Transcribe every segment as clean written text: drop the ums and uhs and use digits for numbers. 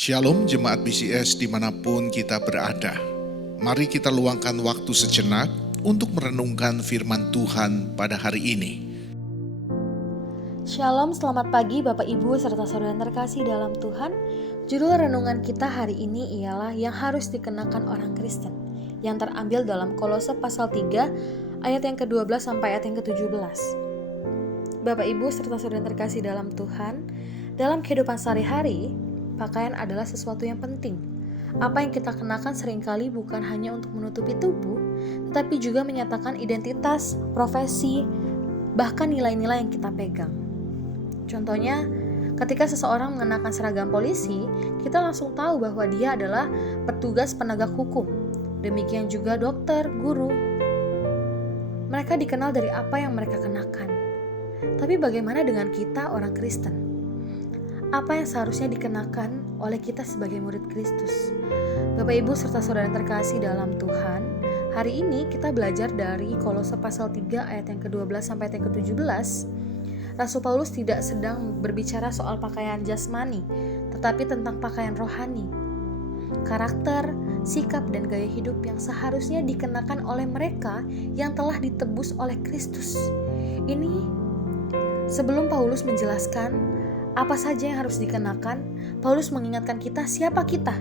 Shalom jemaat BCS dimanapun kita berada. Mari kita luangkan waktu sejenak untuk merenungkan firman Tuhan pada hari ini. Shalom, selamat pagi Bapak Ibu serta saudara terkasih dalam Tuhan. Judul renungan kita hari ini ialah yang harus dikenakan orang Kristen, yang terambil dalam Kolose pasal 3 ayat yang ke-12 sampai ayat yang ke-17. Bapak Ibu serta saudara terkasih dalam Tuhan, dalam kehidupan sehari-hari, pakaian adalah sesuatu yang penting. Apa yang kita kenakan seringkali bukan hanya untuk menutupi tubuh, tetapi juga menyatakan identitas, profesi, bahkan nilai-nilai yang kita pegang. Contohnya, ketika seseorang mengenakan seragam polisi, kita langsung tahu bahwa dia adalah petugas penegak hukum. Demikian juga dokter, guru. Mereka dikenal dari apa yang mereka kenakan. Tapi bagaimana dengan kita orang Kristen? Apa yang seharusnya dikenakan oleh kita sebagai murid Kristus? Bapak Ibu serta saudara yang terkasih dalam Tuhan, hari ini kita belajar dari Kolose pasal 3 ayat yang ke-12 sampai ayat yang ke-17. Rasul Paulus tidak sedang berbicara soal pakaian jasmani, tetapi tentang pakaian rohani. Karakter, sikap, dan gaya hidup yang seharusnya dikenakan oleh mereka yang telah ditebus oleh Kristus. Ini sebelum Paulus menjelaskan apa saja yang harus dikenakan, Paulus mengingatkan kita siapa kita.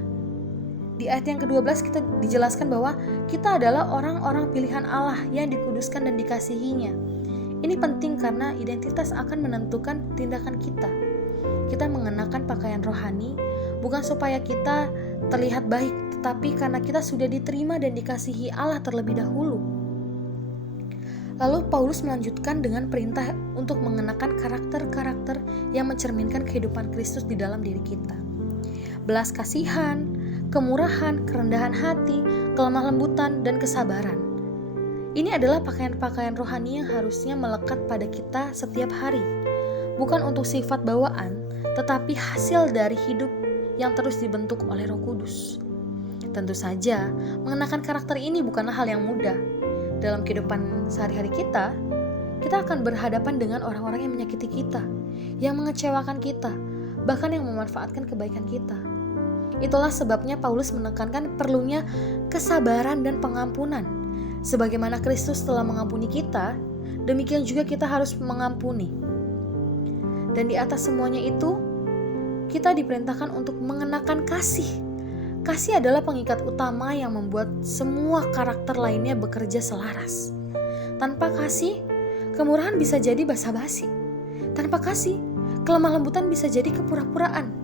Di ayat yang ke-12 kita dijelaskan bahwa kita adalah orang-orang pilihan Allah yang dikuduskan dan dikasihinya. Ini penting karena identitas akan menentukan tindakan kita. Kita mengenakan pakaian rohani bukan supaya kita terlihat baik, tetapi karena kita sudah diterima dan dikasihi Allah terlebih dahulu. Lalu Paulus melanjutkan dengan perintah untuk mengenakan karakter-karakter yang mencerminkan kehidupan Kristus di dalam diri kita. Belas kasihan, kemurahan, kerendahan hati, kelemah lembutan, dan kesabaran. Ini adalah pakaian-pakaian rohani yang harusnya melekat pada kita setiap hari. Bukan untuk sifat bawaan, tetapi hasil dari hidup yang terus dibentuk oleh Roh Kudus. Tentu saja, mengenakan karakter ini bukanlah hal yang mudah. Dalam kehidupan sehari-hari kita akan berhadapan dengan orang-orang yang menyakiti kita, yang mengecewakan kita, bahkan yang memanfaatkan kebaikan kita. Itulah sebabnya Paulus menekankan perlunya kesabaran dan pengampunan. Sebagaimana Kristus telah mengampuni kita, demikian juga kita harus mengampuni. Dan di atas semuanya itu, kita diperintahkan untuk mengenakan kasih. Kasih adalah pengikat utama yang membuat semua karakter lainnya bekerja selaras. Tanpa kasih, kemurahan bisa jadi basa-basi. Tanpa kasih, kelemah lembutan bisa jadi kepura-puraan.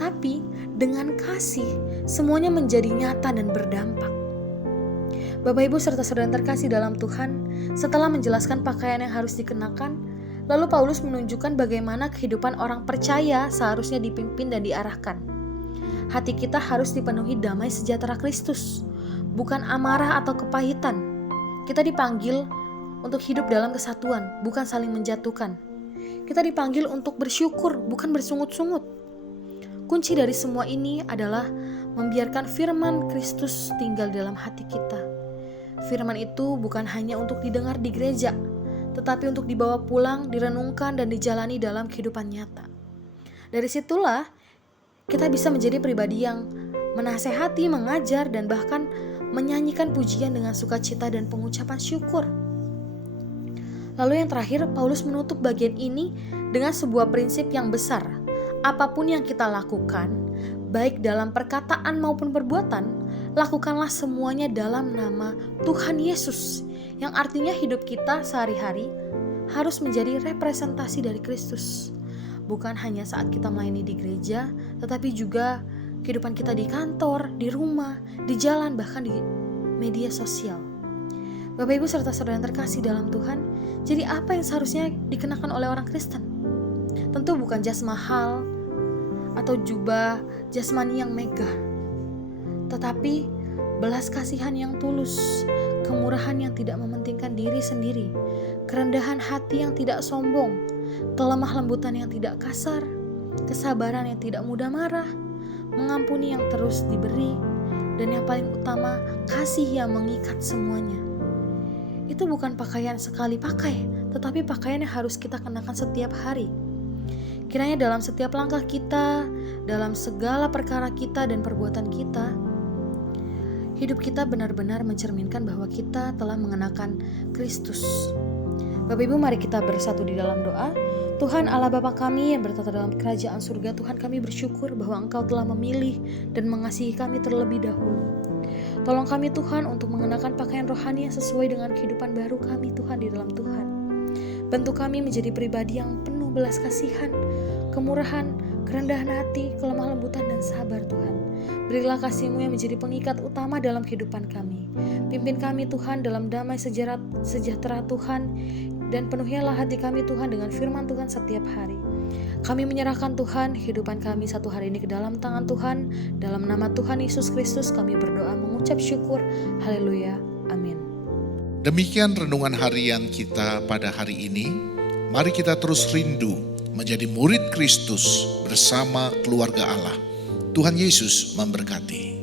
Tapi dengan kasih, semuanya menjadi nyata dan berdampak. Bapak Ibu serta saudara terkasih dalam Tuhan, setelah menjelaskan pakaian yang harus dikenakan, lalu Paulus menunjukkan bagaimana kehidupan orang percaya seharusnya dipimpin dan diarahkan. Hati kita harus dipenuhi damai sejahtera Kristus, bukan amarah atau kepahitan. Kita dipanggil untuk hidup dalam kesatuan, bukan saling menjatuhkan. Kita dipanggil untuk bersyukur, bukan bersungut-sungut. Kunci dari semua ini adalah membiarkan firman Kristus tinggal dalam hati kita. Firman itu bukan hanya untuk didengar di gereja, tetapi untuk dibawa pulang, direnungkan, dan dijalani dalam kehidupan nyata. Dari situlah kita bisa menjadi pribadi yang menasehati, mengajar, dan bahkan menyanyikan pujian dengan sukacita dan pengucapan syukur. Lalu yang terakhir, Paulus menutup bagian ini dengan sebuah prinsip yang besar. Apapun yang kita lakukan, baik dalam perkataan maupun perbuatan, lakukanlah semuanya dalam nama Tuhan Yesus, yang artinya hidup kita sehari-hari harus menjadi representasi dari Kristus. Bukan hanya saat kita melayani di gereja, tetapi juga kehidupan kita di kantor, di rumah, di jalan, bahkan di media sosial. Bapak Ibu serta saudara yang terkasih dalam Tuhan, jadi apa yang seharusnya dikenakan oleh orang Kristen? Tentu bukan jas mahal atau jubah jasmani yang megah, tetapi belas kasihan yang tulus, kemurahan yang tidak mementingkan diri sendiri, kerendahan hati yang tidak sombong, kelemah lembutan yang tidak kasar, kesabaran yang tidak mudah marah, mengampuni yang terus diberi, dan yang paling utama, kasih yang mengikat semuanya. Itu bukan pakaian sekali pakai, tetapi pakaian yang harus kita kenakan setiap hari. Kiranya dalam setiap langkah kita, dalam segala perkara kita dan perbuatan kita, hidup kita benar-benar mencerminkan bahwa kita telah mengenakan Kristus. Bapak Ibu, mari kita bersatu di dalam doa. Tuhan Allah Bapa kami yang bertata dalam kerajaan surga, Tuhan kami bersyukur bahwa Engkau telah memilih dan mengasihi kami terlebih dahulu. Tolong kami Tuhan untuk mengenakan pakaian rohani yang sesuai dengan kehidupan baru kami Tuhan di dalam Tuhan. Bentuk kami menjadi pribadi yang penuh belas kasihan, kemurahan, kerendahan hati, kelemah lembutan dan sabar Tuhan. Berilah kasih-Mu yang menjadi pengikat utama dalam kehidupan kami. Pimpin kami Tuhan dalam damai sejahtera Tuhan, dan penuhilah hati kami Tuhan dengan firman Tuhan setiap hari. Kami menyerahkan Tuhan kehidupan kami satu hari ini ke dalam tangan Tuhan. Dalam nama Tuhan Yesus Kristus kami berdoa mengucap syukur. Haleluya. Amin. Demikian renungan harian kita pada hari ini. Mari kita terus rindu menjadi murid Kristus bersama keluarga Allah. Tuhan Yesus memberkati.